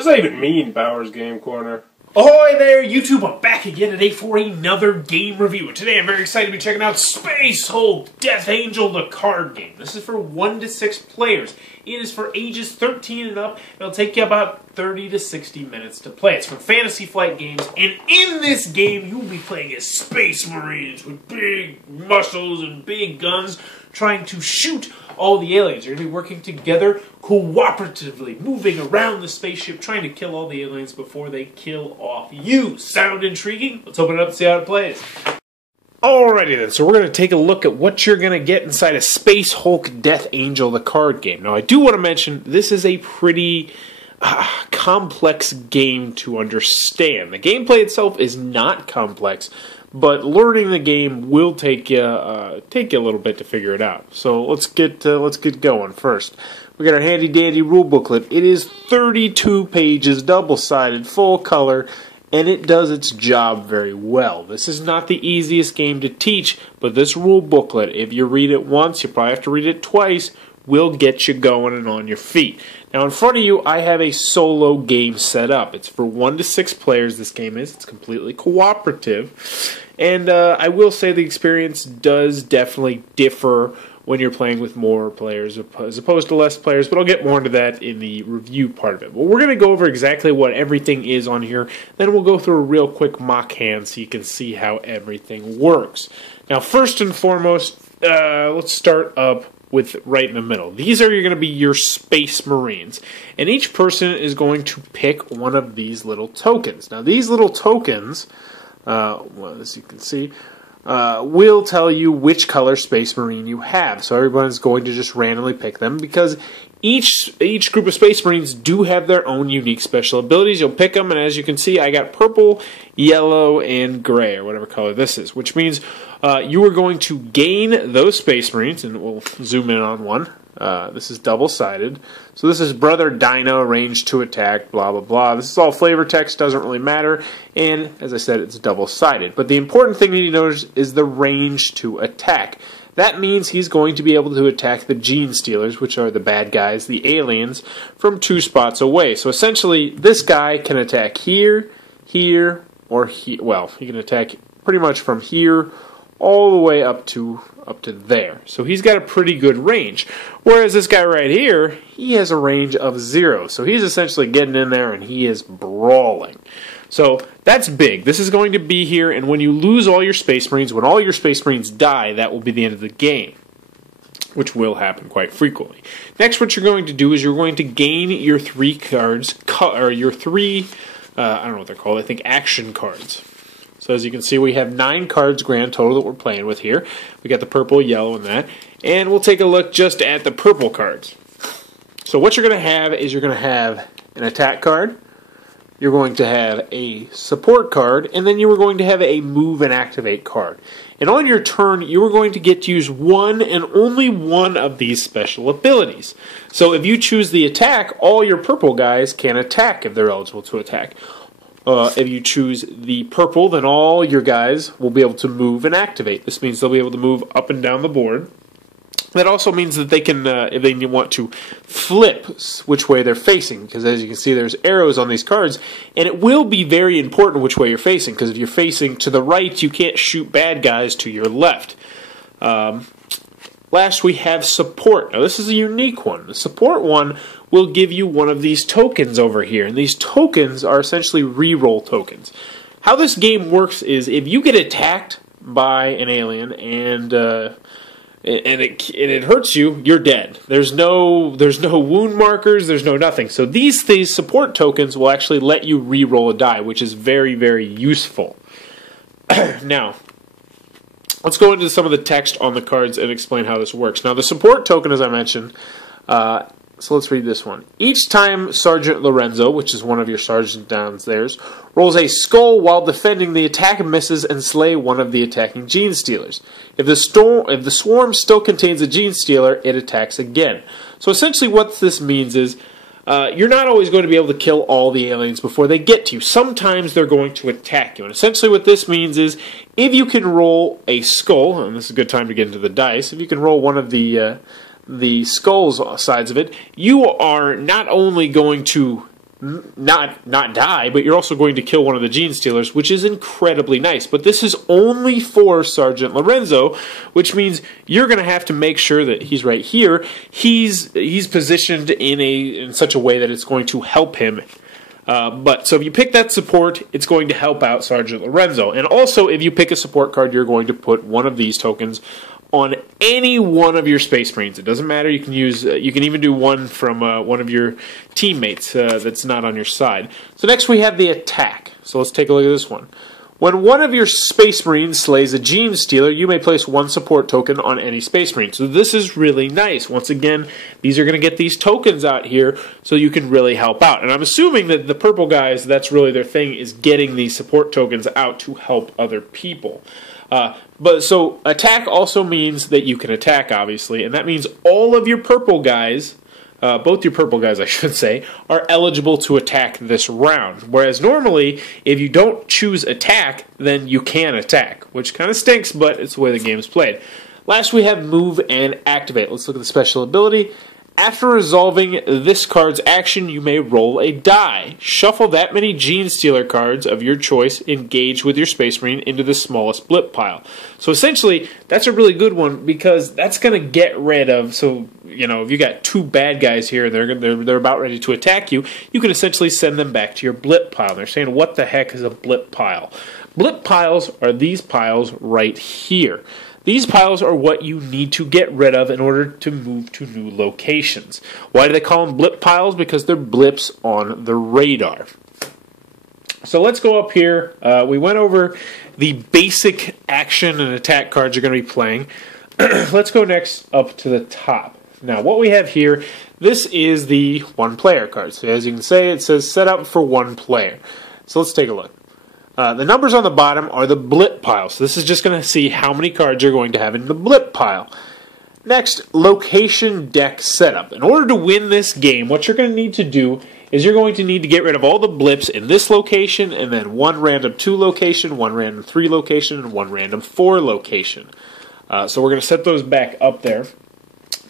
What does that even mean, Bauer's Game Corner? Ahoy there, YouTube! I'm back again today for another game review. Today I'm very excited to be checking out Space Hulk Death Angel, the card game. This is for 1 to 6 players. It is for ages 13 and up. It'll take you about 30 to 60 minutes to play. It's from Fantasy Flight Games, and in this game you'll be playing as Space Marines with big muscles and big guns trying to shoot all the aliens. You're going to be working together cooperatively, moving around the spaceship, trying to kill all the aliens before they kill off you. Sound intriguing? Let's open it up and see how it plays. Alrighty then, so we're going to take a look at what you're going to get inside a Space Hulk Death Angel, the card game. Now, I do want to mention, this is a pretty complex game to understand. The gameplay itself is not complex, but learning the game will take you a little bit to figure it out. So let's get going. First, we got our handy dandy rule booklet. It is 32 pages, double-sided, full color, and it does its job very well. This is not the easiest game to teach, but this rule booklet, if you read it once, you probably have to read it twice, will get you going and on your feet. Now in front of you, I have a solo game set up. It's for 1 to 6 players, this game is. It's completely cooperative. And I will say the experience does definitely differ when you're playing with more players as opposed to less players, but I'll get more into that in the review part of it. But we're going to go over exactly what everything is on here, then we'll go through a real quick mock hand so you can see how everything works. Now first and foremost, let's start up with right in the middle. These are going to be your Space Marines, and each person is going to pick one of these little tokens. Now these little tokens, well, as you can see, will tell you which color Space Marine you have. So everyone is going to just randomly pick them because each group of Space Marines do have their own unique special abilities. You'll pick them, and as you can see, I got purple, yellow, and gray, or whatever color this is, which means you are going to gain those Space Marines, and we'll zoom in on one. This is double-sided. So this is Brother Dino, range 2 attack, blah, blah, blah. This is all flavor text, doesn't really matter. And, as I said, it's double-sided. But the important thing you need to notice is the range 2 attack. That means he's going to be able to attack the Gene Stealers, which are the bad guys, the aliens, from 2 spots away. So essentially, this guy can attack here, here, or here. Well, he can attack pretty much from here all the way up to there. So he's got a pretty good range. Whereas this guy right here, he has a range of 0. So he's essentially getting in there and he is brawling. So that's big. This is going to be here, and when you lose all your Space Marines, when all your Space Marines die, that will be the end of the game, which will happen quite frequently. Next, what you're going to do is you're going to gain your 3 cards, or your 3, I don't know what they're called, I think action cards. So as you can see, we have 9 cards grand total that we're playing with here. We got the purple, yellow, and that. And we'll take a look just at the purple cards. So what you're going to have is you're going to have an attack card, you're going to have a support card, and then you are going to have a move and activate card. And on your turn, you are going to get to use one and only one of these special abilities. So if you choose the attack, all your purple guys can attack if they're eligible to attack. If you choose the purple, then all your guys will be able to move and activate. This means they'll be able to move up and down the board. That also means that they can, if they want to, flip which way they're facing, because as you can see, there's arrows on these cards, and it will be very important which way you're facing, because if you're facing to the right, you can't shoot bad guys to your left. Last, we have support. Now, this is a unique one. The support one will give you one of these tokens over here, and these tokens are essentially reroll tokens. How this game works is if you get attacked by an alien and it hurts you, you're dead. There's no wound markers, there's no nothing. So these support tokens will actually let you re-roll a die, which is very, very useful. Now, let's go into some of the text on the cards and explain how this works. Now, the support token, as I mentioned, so let's read this one. Each time Sergeant Lorenzo, which is one of your sergeant downstairs, rolls a skull while defending, the attack misses and slay one of the attacking Gene Stealers. If the swarm still contains a Gene Stealer, it attacks again. So essentially what this means is you're not always going to be able to kill all the aliens before they get to you. Sometimes they're going to attack you. And essentially what this means is if you can roll a skull, and this is a good time to get into the dice, if you can roll one of the skulls sides of it, you are not only going to not die, but you're also going to kill one of the Gene Stealers, which is incredibly nice. But this is only for Sergeant Lorenzo, which means you're going to have to make sure that he's right here. He's positioned in such a way that it's going to help him. So if you pick that support, it's going to help out Sergeant Lorenzo. And also, if you pick a support card, you're going to put one of these tokens on any one of your Space Marines. It doesn't matter. You can use. You can even do one from one of your teammates that's not on your side. So next we have the attack. So let's take a look at this one. When one of your Space Marines slays a Gene Stealer, you may place one support token on any Space Marine. So this is really nice. Once again, these are going to get these tokens out here so you can really help out. And I'm assuming that the purple guys, that's really their thing, is getting these support tokens out to help other people. So attack also means that you can attack, obviously, and that means all of your purple guys, both your purple guys, I should say, are eligible to attack this round. Whereas normally, if you don't choose attack, then you can attack, which kind of stinks, but it's the way the game is played. Last, we have move and activate. Let's look at the special ability. After resolving this card's action, you may roll a die. Shuffle that many Gene Stealer cards of your choice engaged with your Space Marine into the smallest blip pile. So essentially, that's a really good one because that's going to get rid of, so, you know, if you got two bad guys here, they're about ready to attack you, you can essentially send them back to your blip pile. They're saying, what the heck is a blip pile? Blip piles are these piles right here. These piles are what you need to get rid of in order to move to new locations. Why do they call them blip piles? Because they're blips on the radar. So let's go up here. We went over the basic action and attack cards you're going to be playing. Let's go next up to the top. Now what we have here, this is the one player card. So as you can see, it says set up for one player. So let's take a look. The numbers on the bottom are the blip pile. So this is just going to see how many cards you're going to have in the blip pile. Next, location deck setup. In order to win this game, what you're going to need to do is you're going to need to get rid of all the blips in this location, and then one random 2 location, one random 3 location, and one random 4 location. So we're going to set those back up there.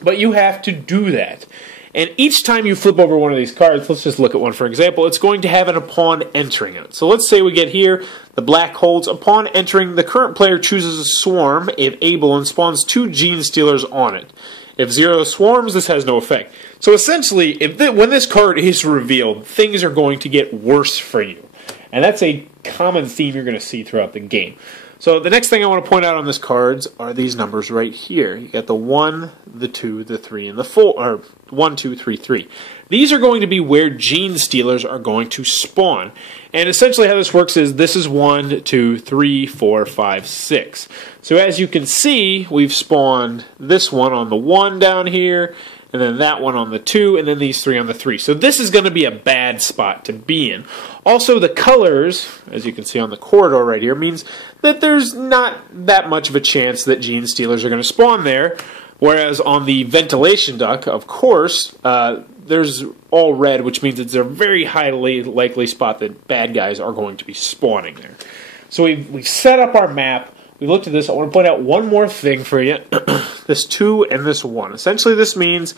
But you have to do that. And each time you flip over one of these cards, let's just look at one for example, it's going to have an upon entering it. So let's say we get here, the black holds, upon entering, the current player chooses a swarm, if able, and spawns 2 Gene Stealers on it. If 0 swarms, this has no effect. So essentially, when this card is revealed, things are going to get worse for you. And that's a common theme you're going to see throughout the game. So the next thing I want to point out on this cards are these numbers right here. You got the 1, the 2, the 3, and the 4, or 1, 2, 3, 3. These are going to be where Gene Stealers are going to spawn. And essentially how this works is this is 1, 2, 3, 4, 5, 6. So as you can see, we've spawned this one on the 1 down here, and then that one on the 2, and then these 3 on the 3. So this is going to be a bad spot to be in. Also, the colors, as you can see on the corridor right here, means that there's not that much of a chance that Gene Stealers are going to spawn there, whereas on the ventilation duct, of course, there's all red, which means it's a very highly likely spot that bad guys are going to be spawning there. So we've set up our map. We looked at this. I want to point out one more thing for you. This 2 and this 1. Essentially, this means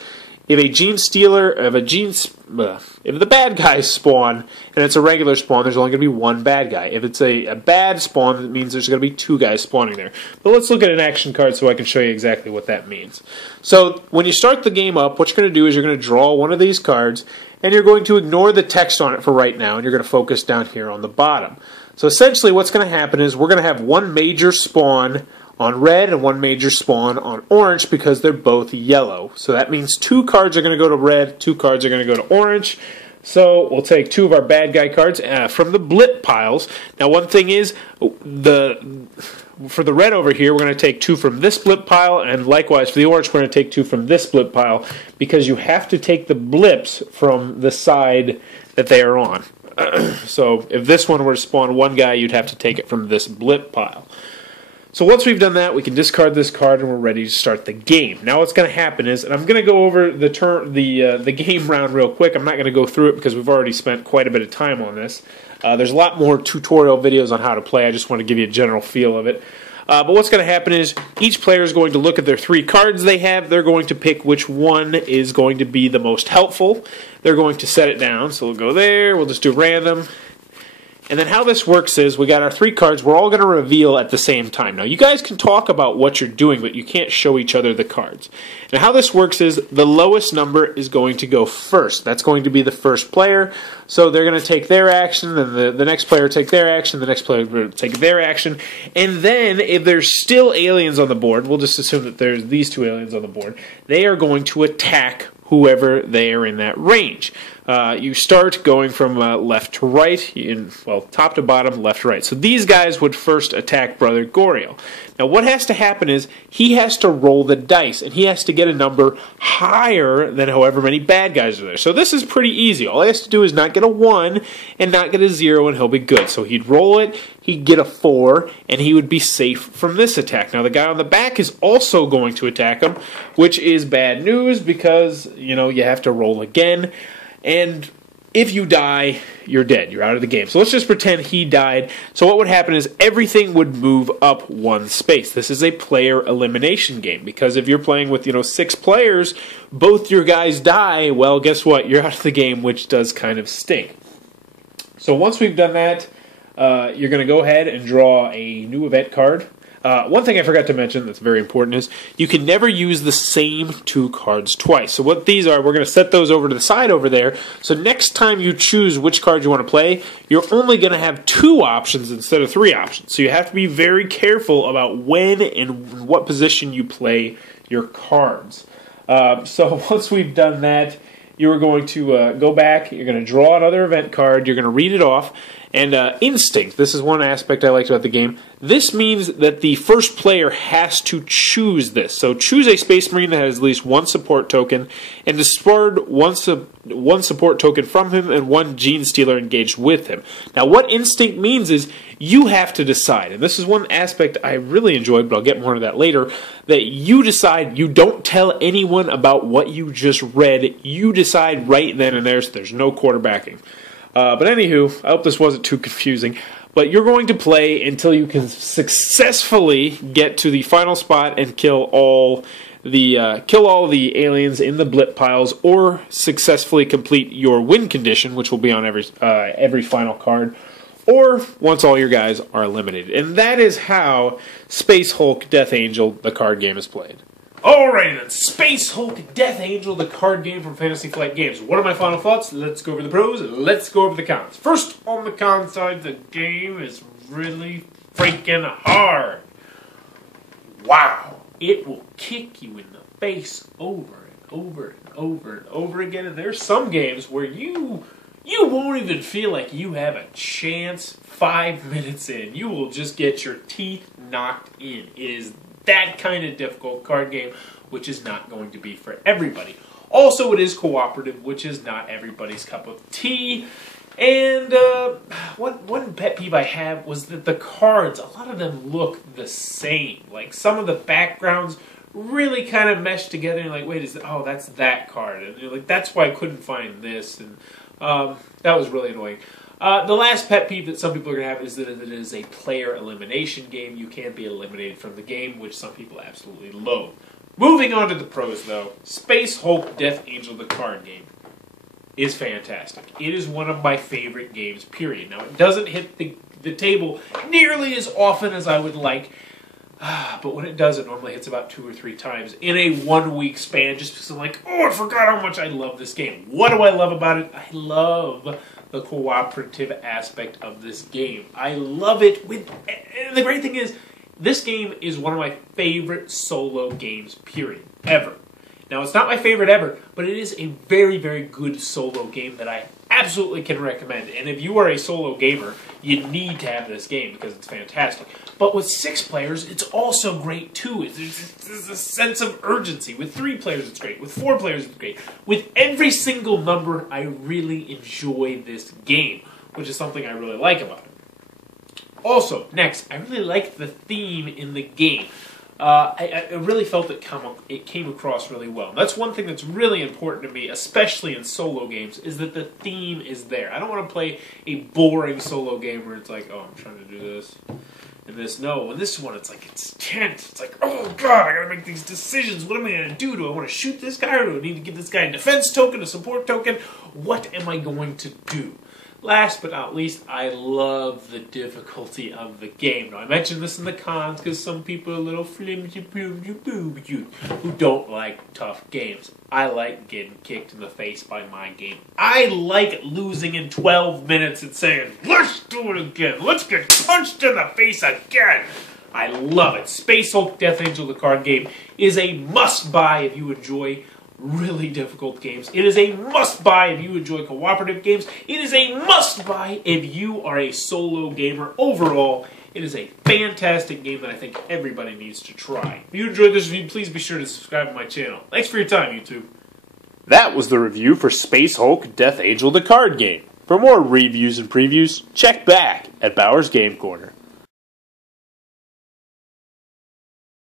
if a Gene Stealer, if the bad guys spawn and it's a regular spawn, there's only going to be one bad guy. If it's a bad spawn, it means there's going to be 2 guys spawning there. But let's look at an action card so I can show you exactly what that means. So when you start the game up, what you're going to do is you're going to draw one of these cards, and you're going to ignore the text on it for right now, and you're going to focus down here on the bottom. So essentially what's going to happen is we're going to have one major spawn on red and one major spawn on orange because they're both yellow. So that means 2 cards are going to go to red, 2 cards are going to go to orange. So we'll take 2 of our bad guy cards from the blip piles. Now one thing is, for the red over here, we're going to take 2 from this blip pile, and likewise for the orange, we're going to take 2 from this blip pile because you have to take the blips from the side that they are on. So if this one were to spawn one guy, you'd have to take it from this blip pile. So once we've done that, we can discard this card and we're ready to start the game. Now what's going to happen is, and I'm going to go over the game round real quick. I'm not going to go through it because we've already spent quite a bit of time on this. There's a lot more tutorial videos on how to play. I just want to give you a general feel of it. But what's going to happen is each player is going to look at their 3 cards they have. They're going to pick which one is going to be the most helpful. They're going to set it down. So we'll go there. We'll just do random. And then how this works is we got our 3 cards. We're all going to reveal at the same time. Now, you guys can talk about what you're doing, but you can't show each other the cards. And how this works is the lowest number is going to go first. That's going to be the first player. So they're going to take their action, then the next player take their action, the next player will take their action. And then if there's still aliens on the board, we'll just assume that there's these 2 aliens on the board, they are going to attack whoever they are in that range. You start going from left to right, top to bottom, left to right. So these guys would first attack Brother Goriel. Now what has to happen is he has to roll the dice, and he has to get a number higher than however many bad guys are there. So this is pretty easy. All he has to do is not get a 1 and not get a 0, and he'll be good. So he'd roll it, he'd get a 4, and he would be safe from this attack. Now the guy on the back is also going to attack him, which is bad news because, you have to roll again. And if you die, you're dead. You're out of the game. So let's just pretend he died. So what would happen is everything would move up 1 space. This is a player elimination game because if you're playing with, 6 players, both your guys die, well, guess what? You're out of the game, which does kind of stink. So once we've done that, you're going to go ahead and draw a new event card. One thing I forgot to mention that's very important is you can never use the same 2 cards twice. So what these are, we're going to set those over to the side over there. So next time you choose which card you want to play, you're only going to have 2 options instead of 3 options. So you have to be very careful about when and what position you play your cards. So once we've done that, you're going to go back, you're going to draw another event card, you're going to read it off, and instinct, this is one aspect I liked about the game, this means that the first player has to choose this. So choose a Space Marine that has at least 1 support token, and discard one support token from him and 1 Gene Stealer engaged with him. Now what instinct means is you have to decide, and this is one aspect I really enjoyed, but I'll get more into that later, that you decide, you don't tell anyone about what you just read, you decide right then and there, so there's no quarterbacking. But anywho, I hope this wasn't too confusing. But you're going to play until you can successfully get to the final spot and kill all the aliens in the blip piles, or successfully complete your win condition, which will be on every final card, or once all your guys are eliminated. And that is how Space Hulk Death Angel, the card game, is played. Alright then, Space Hulk Death Angel, the card game from Fantasy Flight Games. What are my final thoughts? Let's go over the pros, let's go over the cons. First, on the con side, the game is really freaking hard. Wow. It will kick you in the face over and over and over and over again, and there's some games where you won't even feel like you have a chance 5 minutes in. You will just get your teeth knocked in. It is that kind of difficult card game, which is not going to be for everybody. Also, it is cooperative, which is not everybody's cup of tea. And one pet peeve I have was that the cards, a lot of them look the same. Like, some of the backgrounds really kind of mesh together, and you're like, wait, that's that card. And you're like, that's why I couldn't find this. And that was really annoying. The last pet peeve that some people are going to have is that it is a player elimination game. You can't be eliminated from the game, which some people absolutely loathe. Moving on to the pros, though, Space Hulk Death Angel, the card game, is fantastic. It is one of my favorite games, period. Now, it doesn't hit the table nearly as often as I would like, but when it does, it normally hits about 2 or 3 times in a 1-week span, just because I'm like, oh, I forgot how much I love this game. What do I love about it? I love the cooperative aspect of this game. I love it and the great thing is, this game is one of my favorite solo games, period, ever. Now, it's not my favorite ever, but it is a very, very good solo game that I absolutely can recommend. And if you are a solo gamer, you need to have this game because it's fantastic. But with 6 players, it's also great too. There's a sense of urgency. With 3 players, it's great. With 4 players, it's great. With every single number, I really enjoy this game, which is something I really like about it. Also, next, I really liked the theme in the game. I really felt it came across really well. That's one thing that's really important to me, especially in solo games, is that the theme is there. I don't want to play a boring solo game where it's like, oh, I'm trying to do this, And this one, it's like, it's tense. It's like, oh god, I gotta make these decisions. What am I gonna do? Do I want to shoot this guy, or do I need to give this guy a defense token, a support token? What am I going to do? Last but not least, I love the difficulty of the game. Now, I mentioned this in the cons because some people are a little flimsy who don't like tough games. I like getting kicked in the face by my game. I like losing in 12 minutes and saying, let's do it again. Let's get punched in the face again. I love it. Space Hulk Death Angel, the card game, is a must-buy if you enjoy really difficult games. It is a must-buy if you enjoy cooperative games. It is a must-buy if you are a solo gamer. Overall, it is a fantastic game that I think everybody needs to try. If you enjoyed this review, please be sure to subscribe to my channel. Thanks for your time, YouTube. That was the review for Space Hulk Death Angel the card game. For more reviews and previews, check back at Bauer's Game Corner.